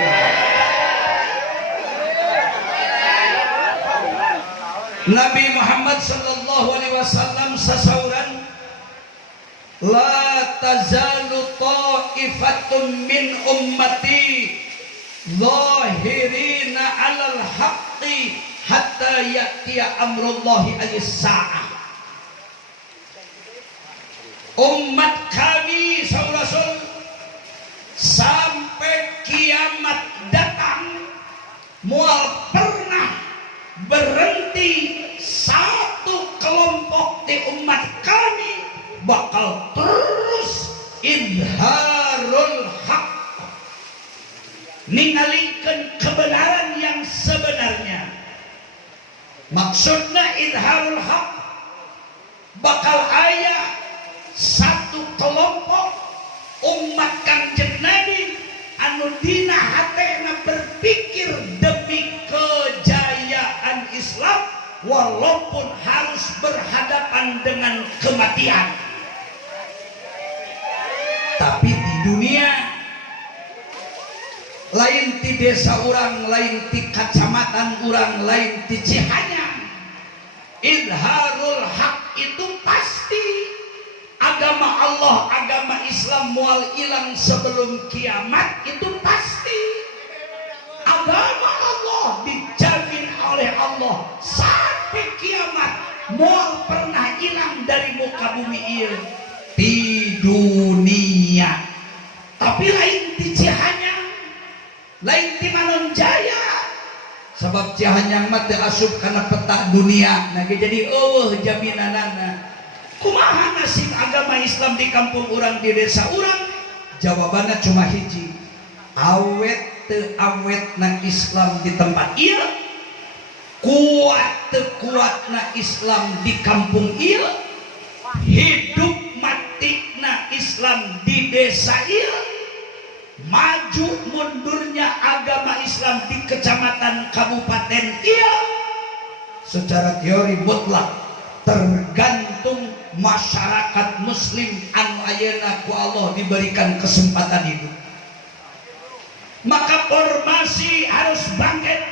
Nabi Muhammad sallallahu alaihi wasallam sasauran, la tazalu ta'ifatun min ummati zahirina 'alal haqqi hatta ya'tiya amrullahi as-sa'ah. umat kami Rasul sampai kiamat datang mual pernah berhenti satu kelompok di umat kami bakal terus idharul haq, ningalikeun kebenaran yang sebenarnya. Maksudnya idharul haq bakal aya satu kelompok umat Kangjeng Nabi anu dina hatena berpikir demi kejayaan Islam walaupun harus berhadapan dengan kematian. Tapi di dunia lain di desa orang, lain di kecamatan orang, lain di Cihanyang, idharul haq itu pasti. Agama Allah, agama Islam mual ilang sebelum kiamat itu pasti. Agama Allah dijamin oleh Allah sampai kiamat mual pernah hilang dari muka bumi ini di dunia. Tapi lain di Cihanyang, lain di Manonjaya. Sebab Cihanyang mah teu asup kana peta dunia. Nah jadi jaminanana. Kumaha nasib agama Islam di kampung orang, di desa orang? Jawabannya cuma hiji, awet teu awetna Islam di tempat ieu, kuat teu kuatna Islam di kampung ieu, hidup matina Islam di desa ieu, maju mundurnya agama Islam di kecamatan kabupaten ieu, secara teori mutlak tergantung masyarakat muslim anu ayeuna ku Allah diberikan kesempatan hidup. Maka formasi harus bangkit,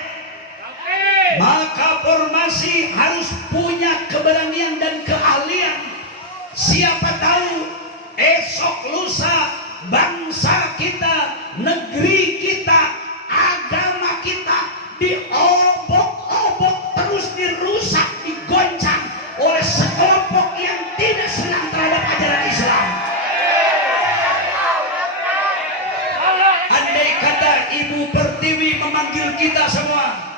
maka formasi harus punya keberanian dan keahlian. Siapa tahu esok lusa bangsa kita, negeri kita, agama kita diobok-obok, terus dirusak, digoncang oleh sekelompok yang tidak senang terhadap ajaran Islam. Andai kata Ibu Pertiwi memanggil kita semua,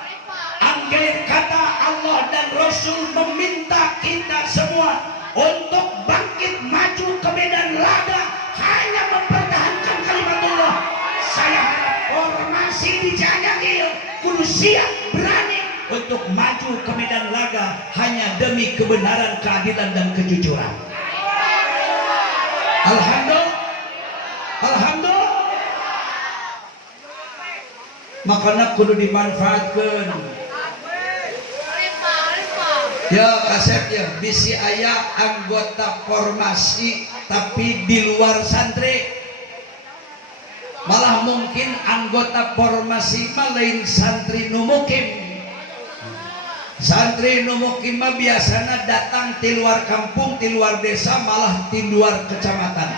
andai kata Allah dan Rasul meminta kita semua untuk bangkit maju ke medan laga hanya mempertahankan kalimatullah, saya harap formasi di Cihanyang ieu kudu siap berani untuk maju ke medan laga hanya demi kebenaran, keadilan dan kejujuran. Alhamdulillah, alhamdulillah. Makanya kudu dimanfaatkan. Ya kasep ya, bisi aya anggota formasi tapi di luar santri. Malah mungkin anggota formasi mah lain santri nu mukim. Santri nu mukim mah biasana datang di luar kampung, di luar desa, malah di luar kecamatan.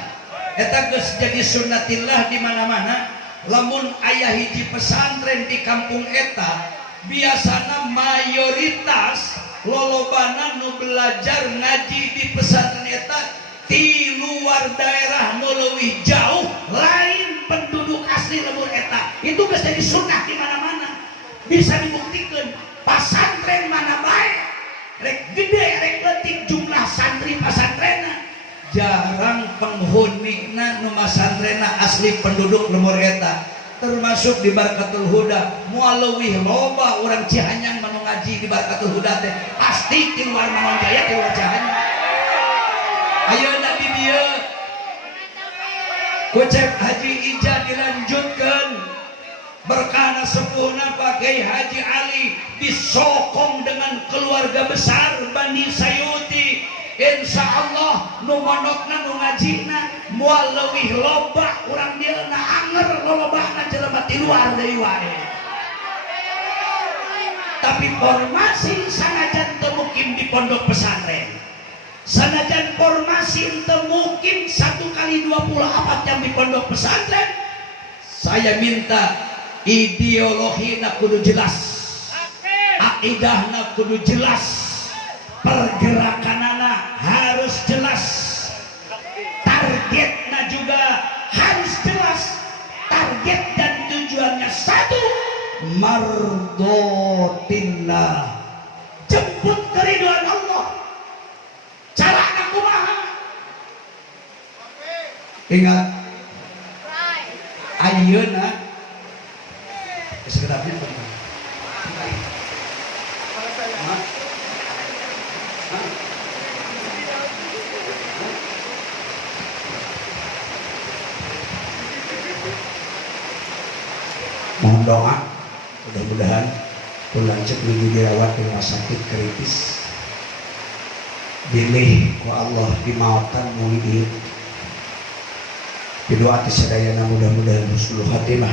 Eta geus jadi sunnatillah di mana-mana. Lamun aya hiji pesantren di kampung eta, biasana mayoritas lolobana nu belajar ngaji di pesantren eta di luar daerah nu leuwih jauh lain penduduk asli lembur eta. Itu geus jadi sunnah di mana-mana. Bisa dibuktikan pasantren mana bae rek gede rek leutik jumlah santri pasantrenna, jarang penghunina nu masantrenna asli penduduk lembur eta. Termasuk di Barakatul Huda moal leuwih loba urang Cihanyang manu ngaji di Barakatul Huda teh pasti di luar Manonjaya, di luar Cihanyang. Ayeuna di dieu kucek Haji Ija dilanjutkan berkana sepuhna Pak Kiai Haji Ali disokong dengan keluarga besar Bani Sayuti. Insya Allah nu mondokna nu ngajina moal leuwih loba urang dieu na anger lolobana jelema ti luar deui wae. Tapi formasi sanajan teu mukim di pondok pesantren, sanajan formasi teu mukim 1 kali 24 jam di pondok pesantren, saya minta ideologina kudu jelas, akidahna kudu jelas, pergerakanana harus jelas. hanya satu, mardotillah, jemput keridhaan Allah. Cara aku kumaha? Ingat ayeuna sekedapnya mohon doa, mudah-mudahan lanjut minggu dirawat di rumah sakit kritis, bilih ku Allah dimautan mulia didoa tisadayana, mudah-mudahan husnul khatimah,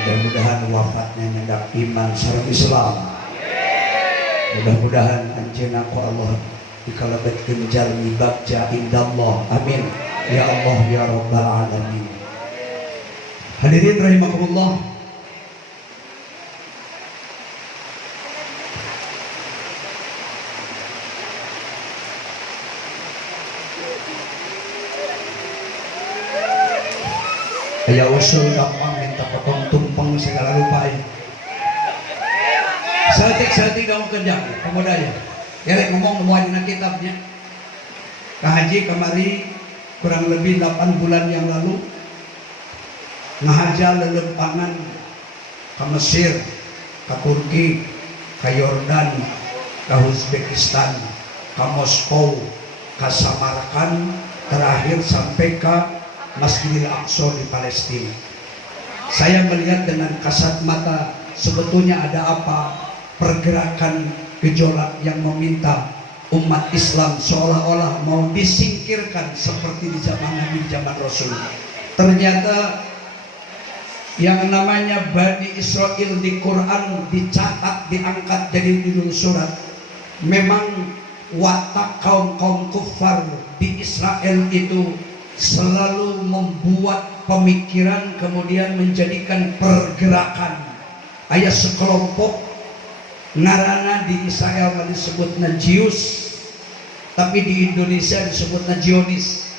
mudah-mudahan wafatnya nyendak iman sareng Islam, mudah-mudahan anjeunna ku Allah dikalebetkeun jalmi bagja indallah, amin ya Allah ya rabbal alamin. Hadirin rahimakumullah, aya usul gampang minta potong tumpeng segala lupa ya. Setik dong kerja pemuda ya. Ya ngomong muadina kitabnya. Kang Haji kemari kurang lebih 8 bulan yang lalu ngahaja lelempangan ke Mesir, ke Turki, ke Yordan, ke Uzbekistan, ke Moskow, ke Samarkand, terakhir sampai ke Masjidil Aqsa di Palestina. Saya melihat dengan kasat mata sebetulnya ada apa, pergerakan gejolak yang meminta umat Islam seolah-olah mau disingkirkan seperti di zaman Nabi, di zaman Rasul. Ternyata yang namanya Bani Israel di Quran dicatat, diangkat jadi judul surat. Memang watak kaum-kaum kufar di Israel itu selalu membuat pemikiran kemudian menjadikan pergerakan. Aya sekelompok ngarana di Israel disebut Najius, tapi di Indonesia disebut Najionis.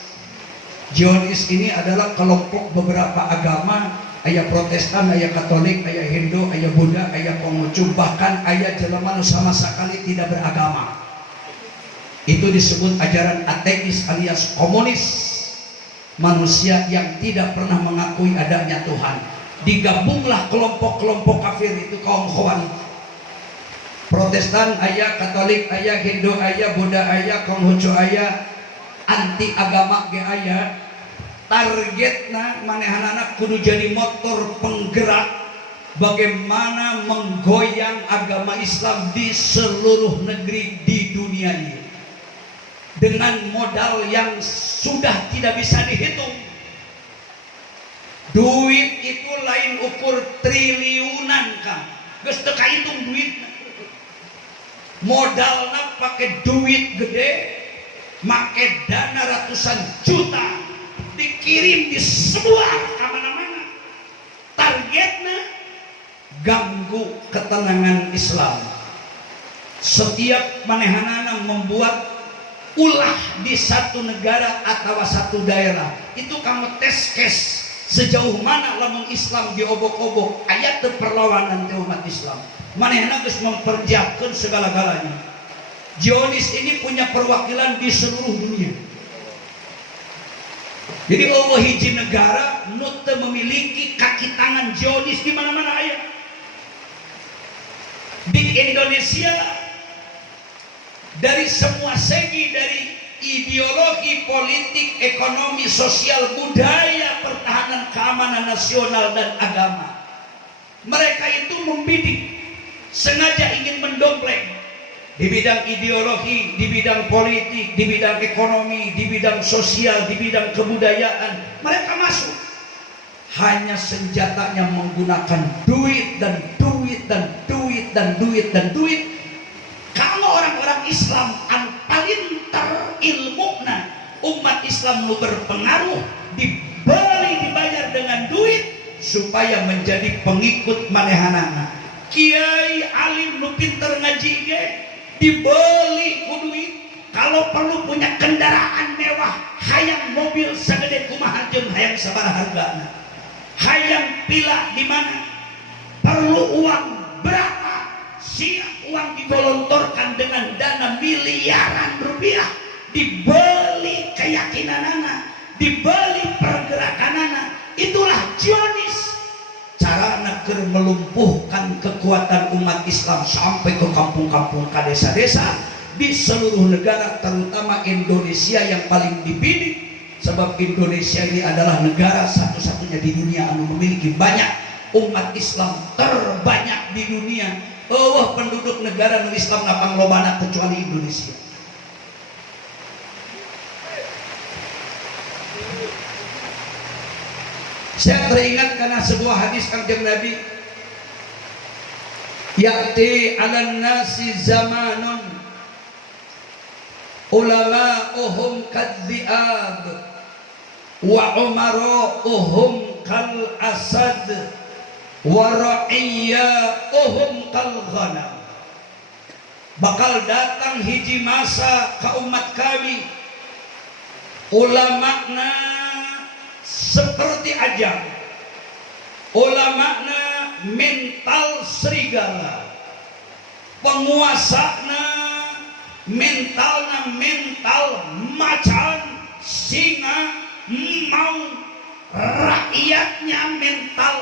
Zionis ini adalah kelompok beberapa agama, aya Protestan, aya Katolik, aya Hindu, aya Buddha, aya Konghucu, bahkan aya jelema nu sama sekali tidak beragama. Itu disebut ajaran ateis alias komunis. Manusia yang tidak pernah mengakui adanya Tuhan. Digabunglah kelompok-kelompok kafir itu kaum Khawarij. Protestan aya, Katolik aya, Hindu aya, Buddha aya, Konghucu aya, anti agama ge aya. Targetna manehanana kudu jadi motor penggerak bagaimana menggoyang agama Islam di seluruh negeri di dunia ini dengan modal yang sudah tidak bisa dihitung. Duit itu lain ukur triliunan kan, geus teu kahitung duit. Modalna pakai duit gede, make dana ratusan juta, dikirim di semua kemana-mana. Targetnya ganggu ketenangan Islam. Setiap manehanana membuat ulah di satu negara atau satu daerah itu kamu tes case sejauh mana lamun Islam diobok-obok ayat perlawanan ke umat Islam manehna geus mempersiapkan segala-galanya. Zionis ini punya perwakilan di seluruh dunia. Jadi eueuh hiji negara nu teu memiliki kaki tangan Zionis di mana-mana aya. Di Indonesia dari semua segi, dari ideologi, politik, ekonomi, sosial, budaya, pertahanan, keamanan nasional dan agama, mereka itu membidik, sengaja ingin mendompleng di bidang ideologi, di bidang politik, di bidang ekonomi, di bidang sosial, di bidang kebudayaan. Mereka masuk, hanya senjatanya menggunakan duit dan duit dan duit dan duit dan duit. Kalau orang-orang Islam an paling terilmuna, umat Islam nu berpengaruh, dibeli dibayar dengan duit supaya menjadi pengikut manehanana. Kiai alim nu pinter ngaji ge dibeli ku duit. Kalau perlu punya kendaraan mewah, hayang mobil sagede kumaha jeung hayang sabaraha hargana. hayang pila di mana, perlu uang berapa, siap uang digolontorkan dengan dana miliaran rupiah, dibeli keyakinan anak, dibeli pergerakan anak. Itulah Zionis. Cara negeri melumpuhkan kekuatan umat Islam sampai ke kampung-kampung, ke desa-desa di seluruh negara, terutama Indonesia yang paling dibidik. Sebab Indonesia ini adalah negara satu-satunya di dunia yang memiliki banyak umat Islam terbanyak di dunia. Penduduk negara Islam napang lobana kecuali Indonesia. Saya teringat karena sebuah hadis Kanjeng Nabi, ya'ti 'alan nasi zamanun ulama'uhum kadhi'ab wa umara'uhum kal asad wa ra'iyya'uhum kal ghanam. Bakal datang hiji masa ke umat kami, ulama'na seperti ajang, ulama'na mental serigala, penguasana mentalna mental macan singa mau, rakyatnya mental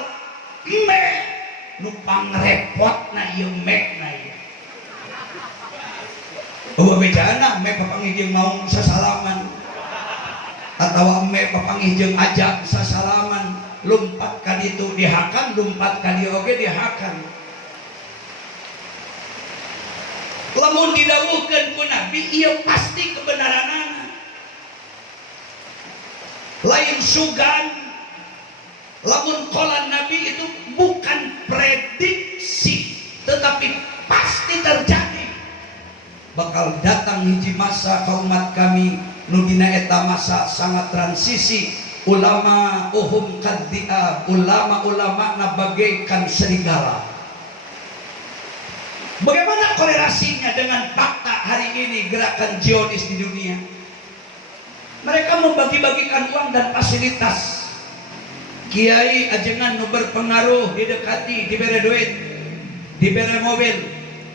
me nupang repotna ieu mekna ieu. Bejana me papanggih jeung mau sasalaman, atau me papanggih jeung ajak sasalaman, lumpat ka ditu dihakan, lumpat ka dieu oge dihakan. Lamun didawuhkeun ku Nabi, ieu pasti kebenaranana. Lain sugan. Lamun qala Nabi itu bukan prediksi, tetapi pasti terjadi. Bakal datang hiji masa ka umat kami nu dina eta masa sangat transisi, ulama uhum kadhi'ab, ulama-ulama na bagaikan serigala. Bagaimana kolerasinya dengan fakta hari ini gerakan Zionis di dunia? Mereka membagi-bagikan uang dan fasilitas. Kiai ajengan nu berpengaruh didekati, diberi duit, diberi mobil,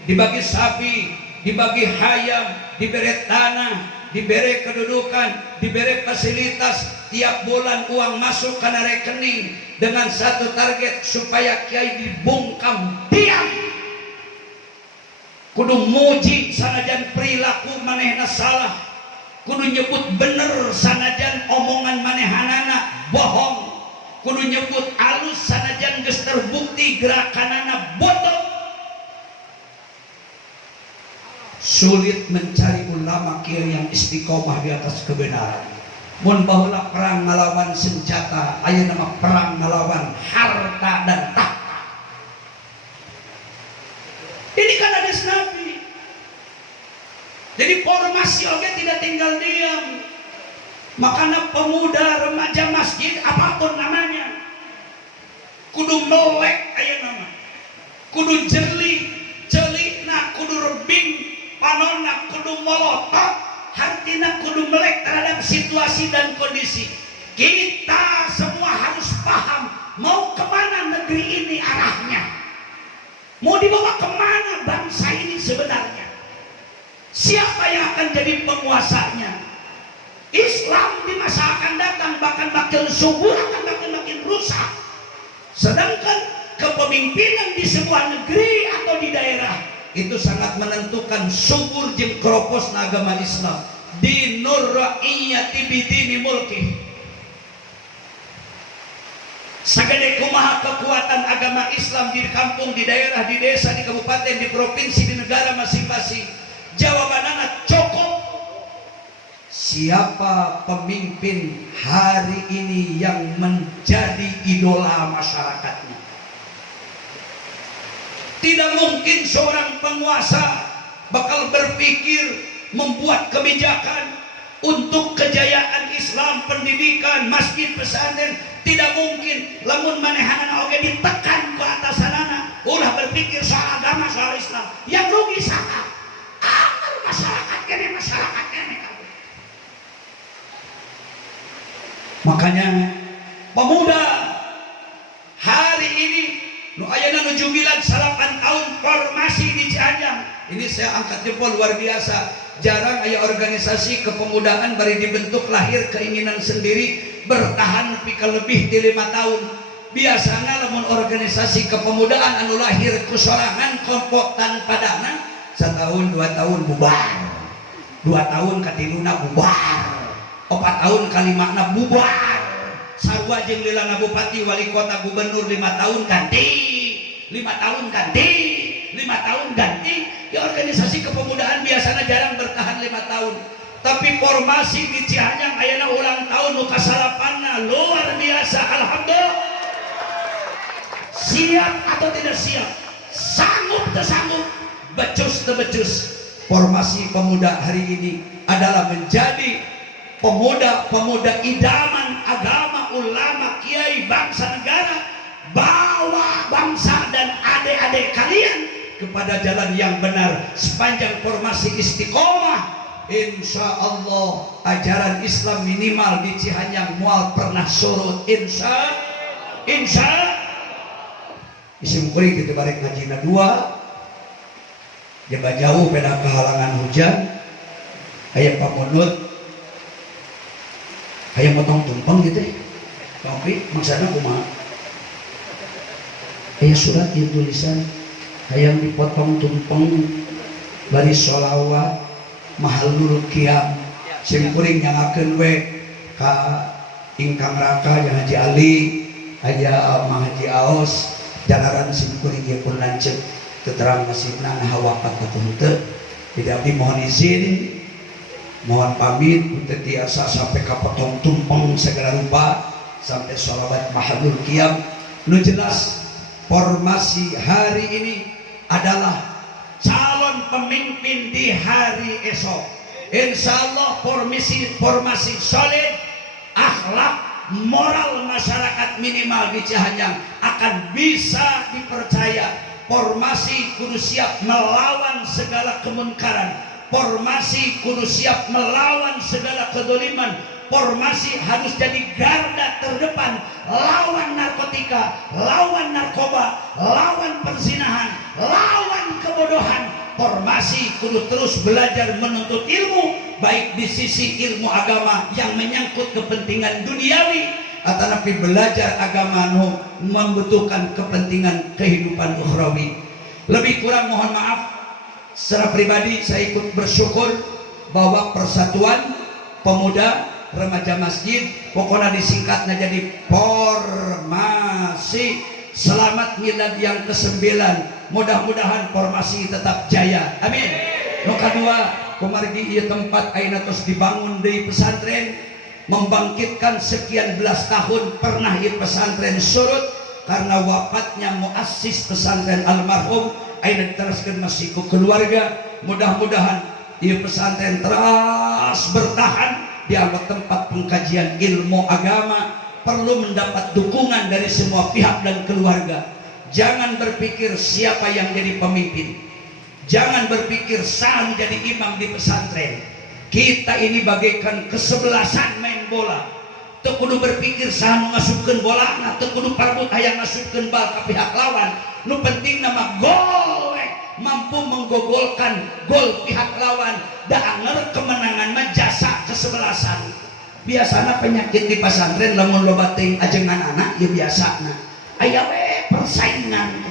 dibagi sapi, dibagi hayam, diberi tanah, diberi kedudukan, diberi fasilitas. Tiap bulan uang masuk ke rekening dengan satu target supaya kiai dibungkam diam. Kudu muji sanajan perilaku manehna salah, kudu nyebut bener sanajan omongan manehanana bohong, kudu nyebut alus sanajan geus terbukti gerakanana bodoh. Sulit mencari ulama kiai yang istiqomah di atas kebenaran. Mun baheula perang ngalawan senjata, aya nama perang ngalawan harta dan tahta. Ini kan hadis Nabi. Jadi formasi oke tidak tinggal diam. Makanya pemuda, remaja masjid apapun namanya, kudu melek aya nama, kudu jeli, celikna kudu rebing, panonna kudu molotot, hartina kudu melek terhadap situasi dan kondisi. Kita semua harus paham mau kemana negeri ini arahnya. Mau dibawa kemana bangsa ini sebenarnya? Siapa yang akan jadi penguasanya? Islam di masa akan datang bahkan makin subur, akan makin rusak. Sedangkan kepemimpinan di sebuah negeri atau di daerah itu sangat menentukan subur jeung kroposna agama Islam. Dinur ra'iyyati bidini mulki. Sagede kumaha kekuatan agama Islam di kampung, di daerah, di desa, di kabupaten, di provinsi, di negara masing-masing. Jawabannya cukup. Siapa pemimpin hari ini yang menjadi idola masyarakatnya? Tidak mungkin seorang penguasa bakal berpikir membuat kebijakan untuk kejayaan Islam, pendidikan, masjid, pesantren. Tidak mungkin. Lamun manehanana oge ditekan ke atasanana, ulah berpikir soal agama, soal Islam. Yang rugi siapa? Masyarakat kene. Makanya pemuda, nu ayeuna nuju milad salapan tahun formasi di Cianjang. Ini saya angkat jempol, luar biasa. Jarang aya organisasi kepemudaan bari dibentuk lahir keinginan sendiri bertahan lebih di 5 tahun. Biasanya lamun organisasi kepemudaan anu lahir kusorangan kelompok tanpa dana 1 tahun 2 tahun bubar, 2 tahun katiluna bubar, 4 tahun kalimana bubar. Sarua jeung lilana bupati wali kota gubernur 5 tahun ganti, 5 tahun ganti, 5 tahun ganti. Ya organisasi kepemudaan biasanya jarang bertahan 5 tahun. Tapi formasi di Cianjang ayeuna ulang tahun nu kasalapanna luar biasa. Alhamdulillah. Siap atau tidak siap? Sanggup atau sanggup? Becus atau becus? Formasi pemuda hari ini adalah menjadi pemuda-pemuda idaman agama, ulama, kiai, bangsa, negara. Bawa bangsa dan adik-adik kalian kepada jalan yang benar sepanjang formasi istiqomah. Insya Allah ajaran Islam minimal di Cihanjang mual pernah surut. Insya isim kuring gitu balik ngajina 2 jaga jauh beda kehalangan hujan aya pamunut aya motong tumpeng gitu tapi maksudnya kumaha aya surat yang tulisan hayang dipotong tumpeng bari sholawat mahalul qiyam sim kuring nyangakeun we ka ingkang raka yang Haji Ali aya Mang Haji Aos jalaran sim kuring ieu pun lanceuk keterang nasibna nah wafat atuh teu. Jadi abdi mohon izin mohon pamit untuk tiasa sampai kapotong tumpeng segala rupa sampai sholawat mahalul qiyam. Nu jelas formasi hari ini adalah calon pemimpin di hari esok. Insyaallah formasi solid, akhlak moral masyarakat minimal di Cihanjang akan bisa dipercaya. Formasi kudu siap melawan segala kemunkaran, formasi kudu siap melawan segala kedoliman, formasi harus jadi garda terdepan lawan narkotika, lawan narkoba, lawan perzinahan, lawan kebodohan. Formasi kudu terus belajar menuntut ilmu, baik di sisi ilmu agama yang menyangkut kepentingan duniawi atau belajar agama membutuhkan kepentingan kehidupan ukhrawi. Lebih kurang mohon maaf, secara pribadi saya ikut bersyukur bahwa persatuan pemuda remaja masjid pokoknya disingkatnya jadi formasi. Selamat milad yang ke-9, mudah-mudahan formasi tetap jaya, amin. Nu kadua kumargi ieu tempat ayeuna tos dibangun deui pesantren, membangkitkan sekian belas tahun pernah ieu pesantren surut karena wafatnya muassis pesantren almarhum ayeuna diteruskeun masih ku keluarga. Mudah-mudahan ieu pesantren terus bertahan dianggap tempat pengkajian ilmu agama, perlu mendapat dukungan dari semua pihak dan keluarga. Jangan berpikir siapa yang jadi pemimpin, jangan berpikir sah jadi imam di pesantren. Kita ini bagaikan kesebelasan main bola, teu kudu berpikir sah ngasupkeun bola, nah teu kudu parbut hayang ngasupkeun bal ka pihak lawan. Nu penting nama gol we, mampu menggogolkan gol pihak lawan, da anger kemenangan mah jasa kesebelasan. Biasanya penyakit di pesantren lamun loba teuing ajengan anak ya biasana aya we persaingan.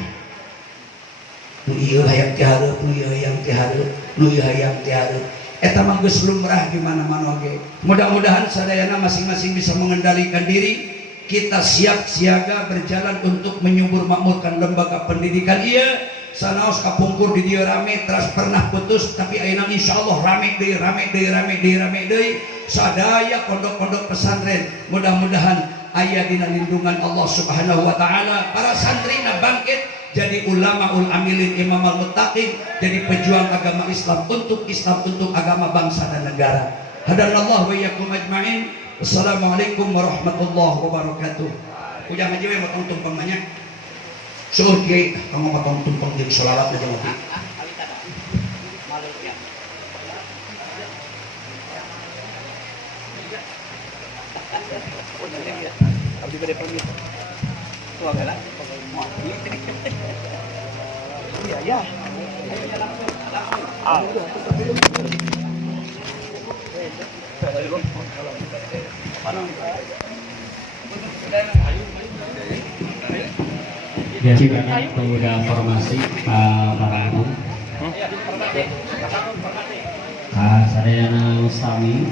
Nu ieu hayang ti hareup, nu ieu hayang ti hareup, nu ieu hayang ti hareup. Eta mah geus lumrah di mana-mana oge. Mudah-mudahan sadayana masing-masing bisa mengendalikan diri. Kita siap siaga berjalan untuk menyubur makmurkan lembaga pendidikan ieu. Sanaos kapungkur di dieu rame teras pernah putus tapi ayeuna insyaallah rame deui, rame deui, rame deui, rame deui. Sadaya pondok-pondok pesantren mudah-mudahan aya dina lindungan Allah Subhanahu wa taala. Para santrina bangkit jadi ulamaul amilin, imamul muttaqin, jadi pejuang agama Islam, untuk agama bangsa dan negara. Hadanallahu wa iyyakum ajmain. Wassalamualaikum warahmatullahi wabarakatuh. Ujang aja we motong tumpeng banyak. Suruh kiai kamu motong tumpeng jeung sholawat aja mati. Abdi bade pamit. Iya ya. Biasa banyak pemuda formasi Pak Agung. Sadayana sami